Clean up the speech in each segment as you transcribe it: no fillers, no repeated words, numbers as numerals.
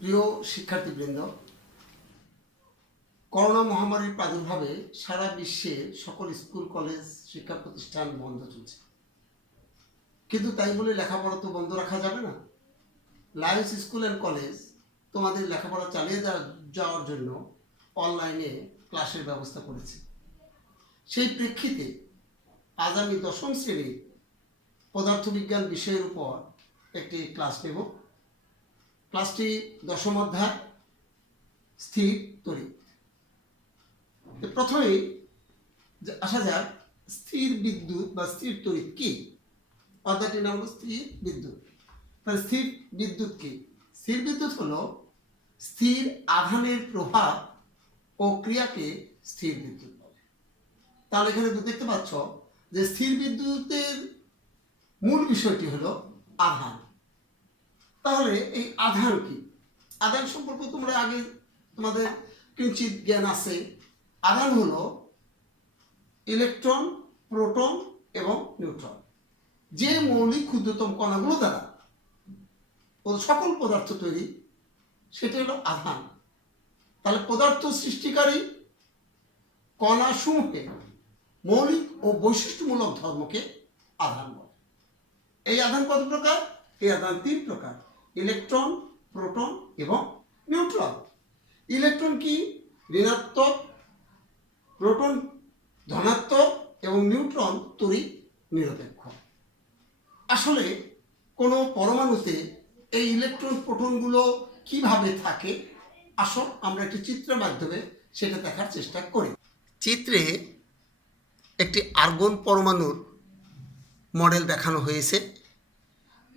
প্রিয় শিক্ষার্থীবৃন্দ, করোনা মহামারীর প্রাদুর্ভাবে সারা বিশ্বে সকল স্কুল কলেজ শিক্ষা প্রতিষ্ঠান বন্ধ চলছে। কিন্তু তাই বলে লেখাপড়া তো বন্ধ রাখা যাবে না। লায়ন্স স্কুল অ্যান্ড কলেজ তোমাদের লেখাপড়া চালিয়ে যাওয়ার জন্য অনলাইনে ক্লাসের ব্যবস্থা করেছে। সেই প্রেক্ষিতে আজ আমি দশম শ্রেণীর পদার্থবিজ্ঞান বিষয়ের উপর একটি ক্লাস নেব। ক্লাসটি দশম অধ্যায় স্থির তড়িৎ। প্রথমেই আসা যাক স্থির বিদ্যুৎ বা স্থির তড়িৎ কি। অধ্যায়টির নাম হলো স্থির বিদ্যুৎ। তাহলে স্থির বিদ্যুৎ কি? স্থির বিদ্যুৎ হলো স্থির আধানের প্রভাব ও ক্রিয়াকে স্থির বিদ্যুৎ বলে। তাহলে এখানে দেখতে পাচ্ছ যে স্থির বিদ্যুতের মূল বিষয়টি হলো আধান। তাহলে এই আধান কি? আধান সম্পর্কে তোমরা আগে তোমাদের কিঞ্চিত জ্ঞান আছে। আধান হলো ইলেকট্রন, প্রোটন এবং নিউট্রন, যে মৌলিক ক্ষুদ্রতম কণাগুলো দ্বারা সকল পদার্থ তৈরি, সেটা হলো আধান। তাহলে পদার্থ সৃষ্টিকারী কণাসমূহে মৌলিক ও বৈশিষ্ট্যমূলক ধর্মকে আধান বলে। এই আধান কত প্রকার? এই আধান তিন প্রকার: ইলেকট্রন, প্রোটন এবং নিউট্রন। ইলেকট্রন কি? ঋণাত্মক, প্রোটন ধনাত্মক এবং নিউট্রন তড়িৎ নিরপেক্ষ। আসলে কোনো পরমাণুতে এই ইলেকট্রন প্রোটনগুলো কিভাবে থাকে, আসো আমরা একটি চিত্রের মাধ্যমে সেটা দেখার চেষ্টা করি। চিত্রে একটি আর্গন পরমাণুর মডেল দেখানো হয়েছে।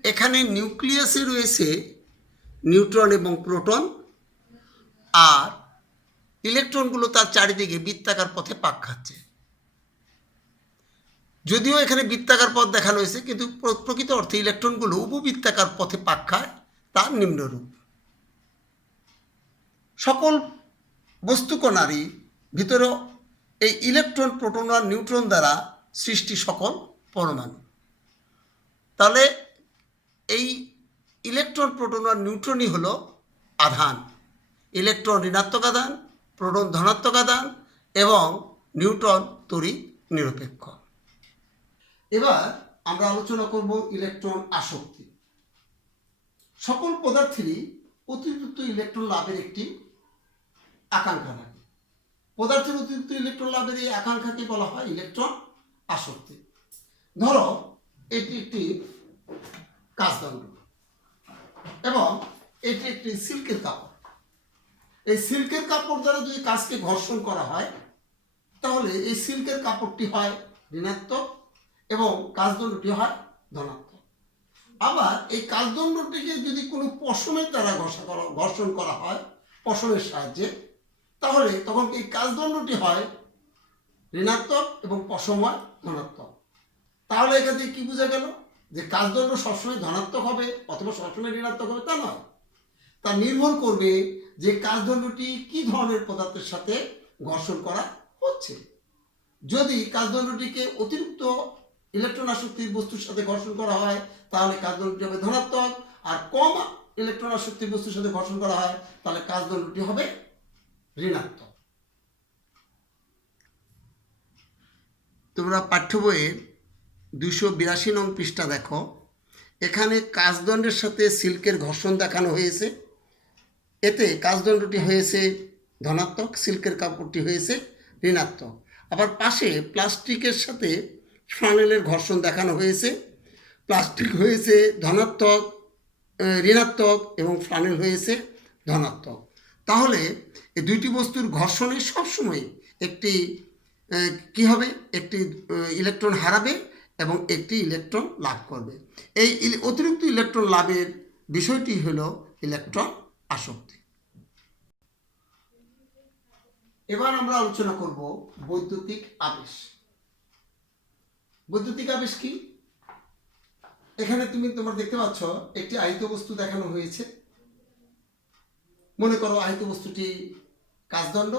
এখানে নিউক্লিয়াসে রয়েছে নিউট্রন এবং প্রোটন, আর ইলেকট্রনগুলো তার চারিদিকে বৃত্তাকার পথে পাক খাচ্ছে। যদিও এখানে বৃত্তাকার পথ দেখানো হয়েছে, কিন্তু প্রকৃত অর্থে ইলেকট্রনগুলো উপবৃত্তাকার পথে পাক খায়। তার নিম্নরূপ: সকল বস্তুকণারই ভিতরে এই ইলেকট্রন, প্রোটন আর নিউট্রন দ্বারা সৃষ্টি সকল পরমাণু। তাহলে এই ইলেকট্রন, প্রোটন আর নিউট্রনই হলো আধান। ইলেকট্রন ঋণাত্মক আধান, প্রোটন ধনাত্মক আধান এবং নিউট্রন তড়িৎ নিরপেক্ষ। এবার আমরা আলোচনা করব ইলেকট্রন আসক্তি। সকল পদার্থেরই অতিরিক্ত ইলেকট্রন লাভের একটি আকাঙ্ক্ষা থাকে। পদার্থের অতিরিক্ত ইলেকট্রন লাভের এই আকাঙ্ক্ষাকে বলা হয় ইলেকট্রন আসক্তি। ধরো এটি একটি কাচদণ্ড এবং এটি একটি সিল্কের কাপড়। এই সিল্কের কাপড় দ্বারা যদি কাচকে ঘর্ষণ করা হয়, তাহলে এই সিল্কের কাপড়টি হয় ঋণাত্মক এবং কাচদণ্ডটি হয় ধনাত্মক। আবার এই কাচদণ্ডটিকে যদি কোনো পশমের দ্বারা ঘর্ষণ করা হয়, পশমের সাহায্যে, তাহলে তখন এই কাচদণ্ডটি হয় ঋণাত্মক এবং পশম হয় ধনাত্মক। তাহলে এখান থেকে কি বোঝা গেল যে কাচদণ্ড সবসময় ধনাত্মক হবে অথবা সবসময় ঋণাত্মক হবে তা নয়। তা নির্ভর করবে যে কাচদণ্ডটি কি ধরনের পদার্থের সাথে ঘর্ষণ করা হচ্ছে। যদি কাচদণ্ডটিকে অতিরিক্ত ইলেকট্রন আসক্তির বস্তুর সাথে ঘর্ষণ করা হয়, তাহলে কাচদণ্ডটি হবে ধনাত্মক, আর কম ইলেকট্রন আসক্তির বস্তুর সাথে ঘর্ষণ করা হয়, তাহলে কাচদণ্ডটি হবে ঋণাত্মক। তোমরা পাঠ্য বইয়ের 282 নং পৃষ্ঠা দেখো। এখানে কাচদণ্ডের সাথে সিল্কের ঘর্ষণ দেখানো হয়েছে। এতে কাচদণ্ডটি হয়েছে ধনাত্মক, সিল্কের কাপড়টি হয়েছে ঋণাত্মক। আবার পাশে প্লাস্টিকের সাথে ফ্লানেলের ঘর্ষণ দেখানো হয়েছে। প্লাস্টিক হয়েছে ধনাত্মক, ঋণাত্মক এবং ফ্লানেল হয়েছে ধনাত্মক। তাহলে এই দুইটি বস্তুর ঘর্ষণে সবসময় একটি কি হবে, একটি ইলেকট্রন হারাবে এবং একটি ইলেকট্রন লাভ করবে। এই অতিরিক্ত ইলেকট্রন লাভের বিষয়টি হলো ইলেকট্রন আসক্তি। এবার আমরা আলোচনা করব বৈদ্যুতিক আবেশ। বৈদ্যুতিক আবেশ কি? এখানে তোমরা দেখতে পাচ্ছ একটি আহিত বস্তু দেখানো হয়েছে। মনে করো আহিত বস্তুটি কাচদণ্ড,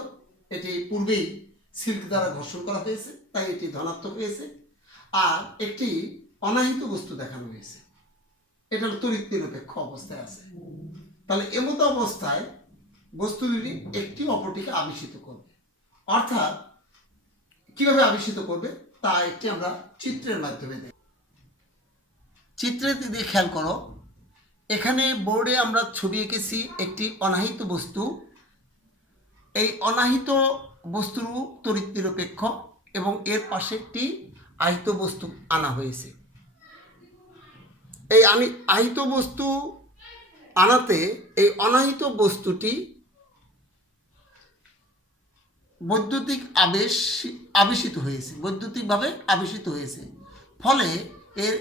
এটি পূর্বেই সিল্ক দ্বারা ঘর্ষণ করা হয়েছে, তাই এটি ধনাত্মক হয়েছে। আর একটি অনাহিত বস্তু দেখানো হয়েছে, এটা তড়িৎ নিরপেক্ষ অবস্থায় আছে। তাহলে এমতো অবস্থায় বস্তু দুটি একটি অপরটিকে আবিষ্কৃত করবে। অর্থাৎ কিভাবে আবিষ্কৃত করবে তা একটি আমরা চিত্রের মাধ্যমে দেখব। চিত্রে দিয়ে খেয়াল করো, এখানে বোর্ডে আমরা ছবি এঁকেছি একটি অনাহিত বস্তু। এই অনাহিত বস্তুর তড়িৎ নিরপেক্ষ এবং এর পাশে একটি আহিত বস্তু আনা হয়েছে। এই আহিত বস্তু আনাতে এই অনাহিত বস্তুটি বৈদ্যুতিক আবেশিত হয়েছে, বৈদ্যুতিকভাবে আবেশিত হয়েছে। ফলে এর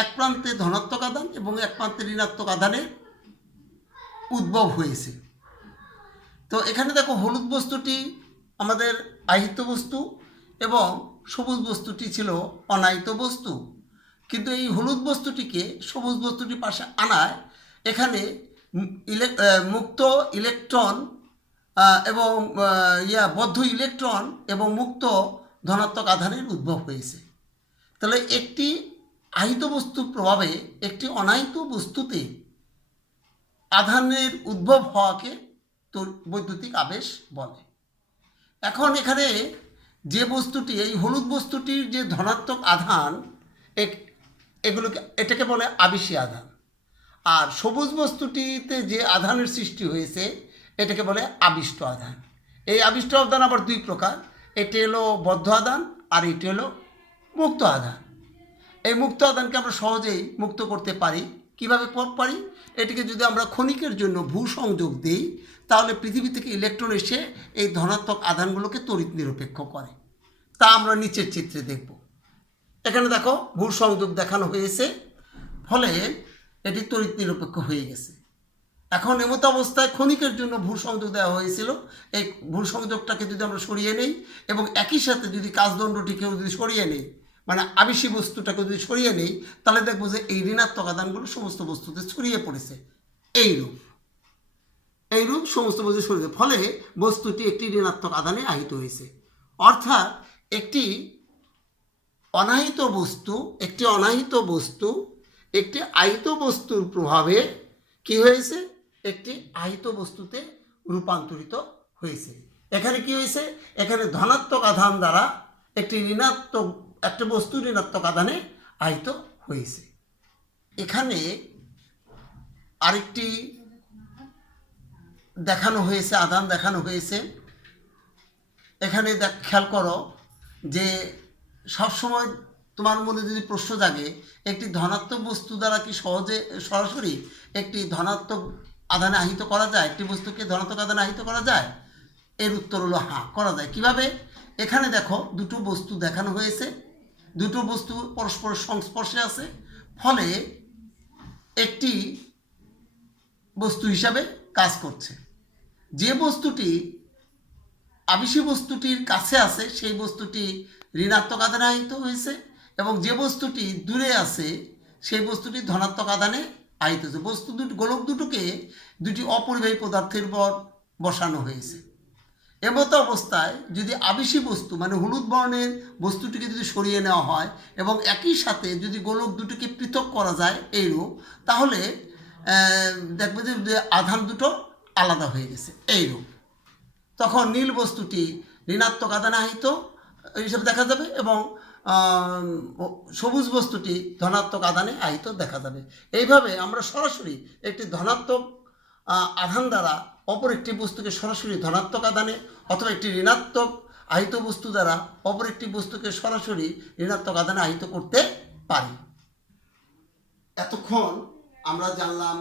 এক প্রান্তে ধনাত্মক আধান এবং এক প্রান্তে ঋণাত্মক আধানের উদ্ভব হয়েছে। তো এখানে দেখো, হলুদ বস্তুটি আমাদের আহিত বস্তু এবং সবুজ বস্তুটি ছিল অনাহিত বস্তু। কিন্তু এই হলুদ বস্তুটিকে সবুজ বস্তুটির পাশে আনায় এখানে মুক্ত ইলেকট্রন এবং বদ্ধ ইলেকট্রন এবং মুক্ত ধনাত্মক আধানের উদ্ভব হয়েছে। তাহলে একটি আহিত বস্তুর প্রভাবে একটি অনাহিত বস্তুতে আধানের উদ্ভব হওয়াকে বৈদ্যুতিক আবেশ বলে। এখন এখানে যে বস্তুটি, এই হলুদ বস্তুটির যে ধনাত্মক আধান, এটাকে বলে আবেশী আধান। আর সবুজ বস্তুটিতে যে আধানের সৃষ্টি হয়েছে এটাকে বলে আবিষ্ট আধান। এই আবিষ্ট আধান আবার দুই প্রকার, এটি হলো বদ্ধ আধান আর এটি হলো মুক্ত আধান। এই মুক্ত আধানকে আমরা সহজেই মুক্ত করতে পারি। কিভাবে পারি? এটিকে যদি আমরা ক্ষণিকের জন্য ভূসংযোগ দিই তাহলে পৃথিবী থেকে ইলেকট্রন এসে এই ধনাত্মক আধানগুলোকে তড়িৎ নিরপেক্ষ করে। তা আমরা নিচের চিত্রে দেখব। এখানে দেখো, ভূসংযোগ দেখানো হয়েছে, ফলে এটি তড়িৎ নিরপেক্ষ হয়ে গেছে। এখন এমত অবস্থায় ক্ষণিকের জন্য ভূসংযোগ দেওয়া হয়েছিল। এই ভূসংযোগটাকে যদি আমরা সরিয়ে নেই এবং একই সাথে যদি কাচদণ্ডটিকেও যদি সরিয়ে নেই, মানে আবেশী বস্তুটাকে যদি সরিয়ে নেই, তাহলে দেখবো যে এই ঋণাত্মক আধানগুলো সমস্ত বস্তুতে ছড়িয়ে পড়েছে। এইরূপ সমস্ত বস্তু সরিয়ে, ফলে বস্তুটি একটি ঋণাত্মক আধানে আহিত হয়েছে। অর্থাৎ একটি অনাহিত বস্তু একটি আহিত বস্তুর প্রভাবে কি হয়েছে? একটি আহিত বস্তুতে রূপান্তরিত হয়েছে। এখানে কি হয়েছে? এখানে ধনাত্মক আধান দ্বারা একটা বস্তু ঋণাত্মক আধানে আহিত হয়েছে। এখানে আরেকটি আধান দেখানো হয়েছে। এখানে খেয়াল করো যে সবসময় তোমার মনে যদি প্রশ্ন জাগে, একটি ধনাত্মক বস্তু দ্বারা কি সরাসরি একটি ধনাত্মক আধানে আহিত করা যায়? একটি বস্তুকে ধনাত্মক আধানে আহিত করা যায়? এর উত্তর হলো হ্যাঁ, করা যায়। কিভাবে? এখানে দেখো, দুটো বস্তু দেখানো হয়েছে, দুটো বস্তু পরস্পরের সংস্পর্শে আছে, ফলে একটি বস্তু হিসাবে কাজ করছে। যে বস্তুটি আবেশী বস্তুটির কাছে আছে সেই বস্তুটি ঋণাত্মক আধানে আহিত হয়েছে এবং যে বস্তুটি দূরে আছে সেই বস্তুটি ধনাত্মক আধানে আহিত হয়েছে। গোলক দুটোকে দুটি অপরিবাহী পদার্থের উপর বসানো হয়েছে। এমতো অবস্থায় যদি আবেশী বস্তু মানে হলুদ বর্ণের বস্তুটিকে যদি সরিয়ে নেওয়া হয় এবং একই সাথে যদি গোলক দুটোকে পৃথক করা যায় এইরূপ, তাহলে দেখবে যে আধান দুটো আলাদা হয়ে গেছে এইরূপ। তখন নীল বস্তুটি ঋণাত্মক আধানে আহিত হিসেবে দেখা যাবে এবং সবুজ বস্তুটি ধনাত্মক আধানে আহিত দেখা যাবে। এইভাবে আমরা সরাসরি একটি ধনাত্মক আধান দ্বারা অপর একটি বস্তুকে সরাসরি ধনাত্মক আধানে অথবা একটি ঋণাত্মক আহিত বস্তু দ্বারা অপর একটি বস্তুকে সরাসরি ঋণাত্মক আধানে আহিত করতে পারি। এতক্ষণ আমরা জানলাম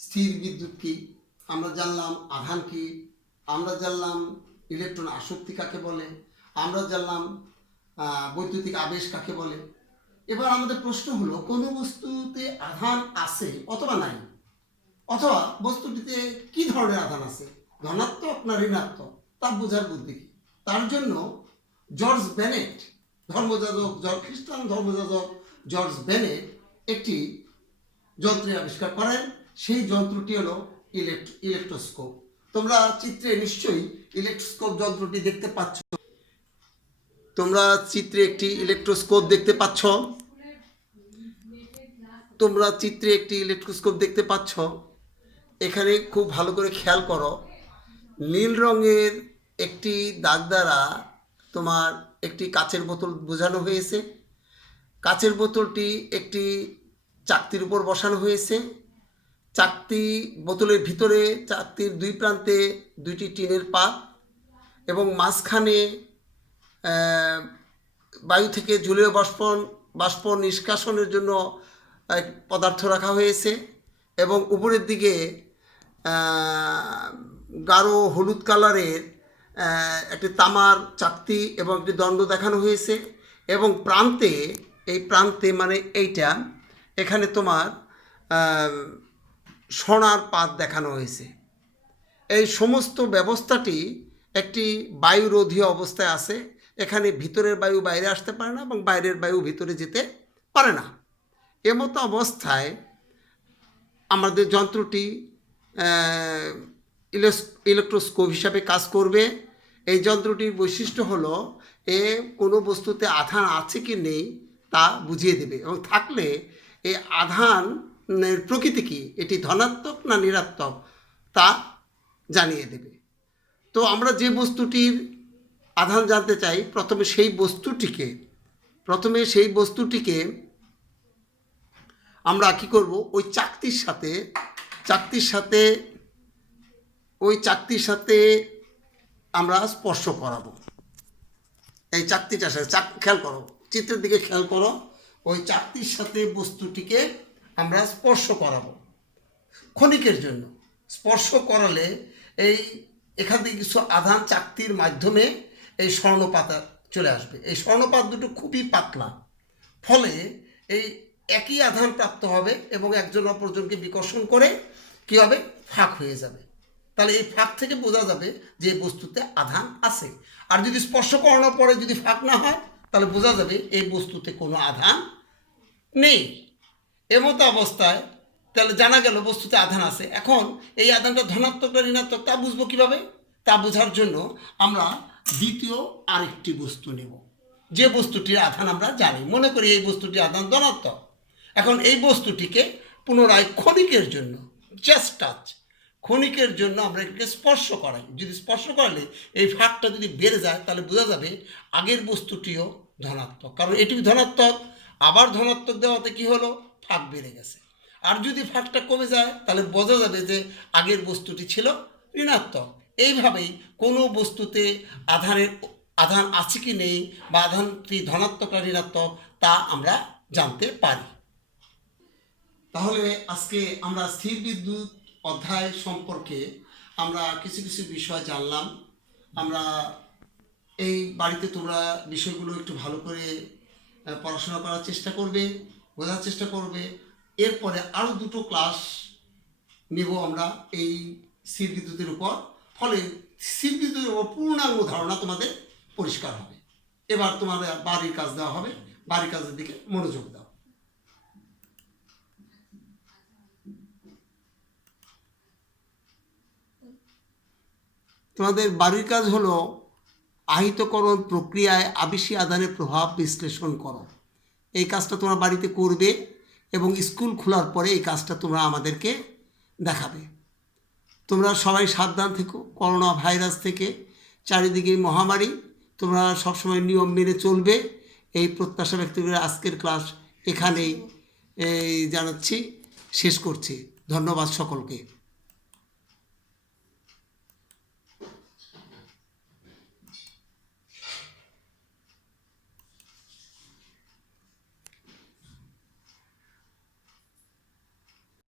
স্থির বিদ্যুৎ কি, আমরা জানলাম আধান কি, আমরা জানলাম ইলেকট্রন আসক্তি কাকে বলে, আমরা জানলাম বৈদ্যুতিক আবেশ কাকে বলে। এবার আমাদের প্রশ্ন হলো, কোনো বস্তুতে আধান আছে অথবা নাই, অথবা বস্তুটিতে কি ধরনের আধান আছে, ধনাত্মক না ঋণাত্মক, তা বোঝার বুদ্ধি কি? তার জন্য জর্জ বেনেট খ্রিস্টান ধর্মযাজক জর্জ বেনেট একটি যন্ত্রের আবিষ্কার করেন। সেই যন্ত্রটি হলো ইলেকট্রোস্কোপ। তোমরা চিত্রে নিশ্চয়ই ইলেকট্রোস্কোপ যন্ত্রটি দেখতে পাচ্ছ। তোমরা চিত্রে একটি ইলেকট্রোস্কোপ দেখতে পাচ্ছ। তোমরা চিত্রে একটি ইলেকট্রোস্কোপ দেখতে পাচ্ছ। এখানে খুব ভালো করে খেয়াল করো, নীল রঙের একটি দাগ দ্বারা তোমার একটি কাচের বোতল বোঝানো হয়েছে। কাচের বোতলটি একটি চাকতির উপর বসানো হয়েছে। চাকতি বোতলের ভিতরে চাকতির দুই প্রান্তে দুইটি টিনের পাত এবং মাঝখানে বায়ু থেকে জলীয় বাষ্প নিষ্কাশনের জন্য এক পদার্থ রাখা হয়েছে এবং উপরের দিকে গাঢ় হলুদ কালারের একটি তামার চাকতি এবং একটি দণ্ড দেখানো হয়েছে এবং প্রান্তে মানে এইটা এখানে তোমার সোনার পাত দেখানো হয়েছে। এই সমস্ত ব্যবস্থাটি একটি বায়ুরোধী অবস্থায় আছে। এখানে ভিতরের বায়ু বাইরে আসতে পারে না এবং বাইরের বায়ু ভিতরে যেতে পারে না। এমতো অবস্থায় আমাদের যন্ত্রটি ইলেকট্রোস্কোপ হিসাবে কাজ করবে। এই যন্ত্রটির বৈশিষ্ট্য হলো কোনো বস্তুতে আধান আছে কি নেই তা বুঝিয়ে দেবে এবং থাকলে এই আধানের প্রকৃতি কী, এটি ধনাত্মক না ঋণাত্মক তা জানিয়ে দেবে। তো আমরা যে বস্তুটির আধান জানতে চাই, প্রথমে সেই বস্তুটিকে আমরা কী করব, ওই চাকতির সাথে আমরা স্পর্শ করাবো। এই চাকতিটার সাথে খেয়াল করো, চিত্রের দিকে খেয়াল করো, ওই চাকতির সাথে বস্তুটিকে আমরা স্পর্শ করাবো ক্ষণিকের জন্য। স্পর্শ করালে এখান থেকে কিছু আধান চাকতির মাধ্যমে এই স্বর্ণপাত চলে আসবে। এই স্বর্ণপাত দুটো খুবই পাতলা, ফলে এই একই আধান প্রাপ্ত হবে এবং একজন অপরজনকে বিকর্ষণ করে কী হবে, ফাঁক হয়ে যাবে। তাহলে এই ফাঁক থেকে বোঝা যাবে যে বস্তুতে আধান আছে। আর যদি স্পর্শ করানোর পরে যদি ফাঁক না হয়, তাহলে বোঝা যাবে এই বস্তুতে কোনো আধান নেই। এমতো অবস্থায় তাহলে জানা গেল বস্তুতে আধান আছে। এখন এই আধানটা ধনাত্মক না ঋণাত্মক তা বুঝবো কীভাবে? তা বোঝার জন্য আমরা দ্বিতীয় আরেকটি বস্তু নেব, যে বস্তুটির আধান আমরা জানি। মনে করি এই বস্তুটির আধান ধনাত্মক। এখন এই বস্তুটিকে পুনরায় ক্ষণিকের জন্য ক্ষণিকের জন্য আমরা এটাকে স্পর্শ করাই। যদি স্পর্শ করালে এই ফাঁকটা যদি বেড়ে যায়, তাহলে বোঝা যাবে আগের বস্তুটিও ধনাত্মক, কারণ এটি ধনাত্মক। আবার ধনাত্মক দেওয়াতে কি হলো, ফাঁক বেড়ে গেছে। আর যদি ফাঁকটা কমে যায়, তাহলে বোঝা যাবে যে আগের বস্তুটি ছিল ঋণাত্মক। এইভাবেই কোনো বস্তুতে আধান আছে কি নেই বা আধানটি ধনাত্মক না ঋণাত্মক তা আমরা জানতে পারি। তাহলে আজকে আমরা স্থির বিদ্যুৎ অধ্যায় সম্পর্কে আমরা কিছু বিষয় জানলাম। আমরা এই বাড়িতে তোমরা বিষয়গুলো একটু ভালো করে পড়াশোনা করার চেষ্টা করবে, বোঝার চেষ্টা করবে। এরপরে আরও দুটো ক্লাস নেব আমরা এই স্থির বিদ্যুতের উপর। ফলে স্থির বিদ্যুতের উপর পূর্ণাঙ্গ ধারণা তোমাদের পরিষ্কার হবে। এবার তোমাদের বাড়ির কাজ দেওয়া হবে, বাড়ির কাজের দিকে মনোযোগ দাও। তোমাদের বাড়ির কাজ হলো আহিতকরণ প্রক্রিয়ায় আবেশী আধানের প্রভাব বিশ্লেষণ করো। এই কাজটা তোমরা বাড়িতে করবে এবং স্কুল খোলার পরে এই কাজটা তোমরা আমাদেরকে দেখাবে। তোমরা সবাই সাবধান থেকো করোনা ভাইরাস থেকে, চারিদিকে মহামারী। তোমরা সবসময় নিয়ম মেনে চলবে, এই প্রত্যাশা ব্যক্ত করে আজকের ক্লাস এখানেই জানাচ্ছি, শেষ করছি। ধন্যবাদ সকলকে।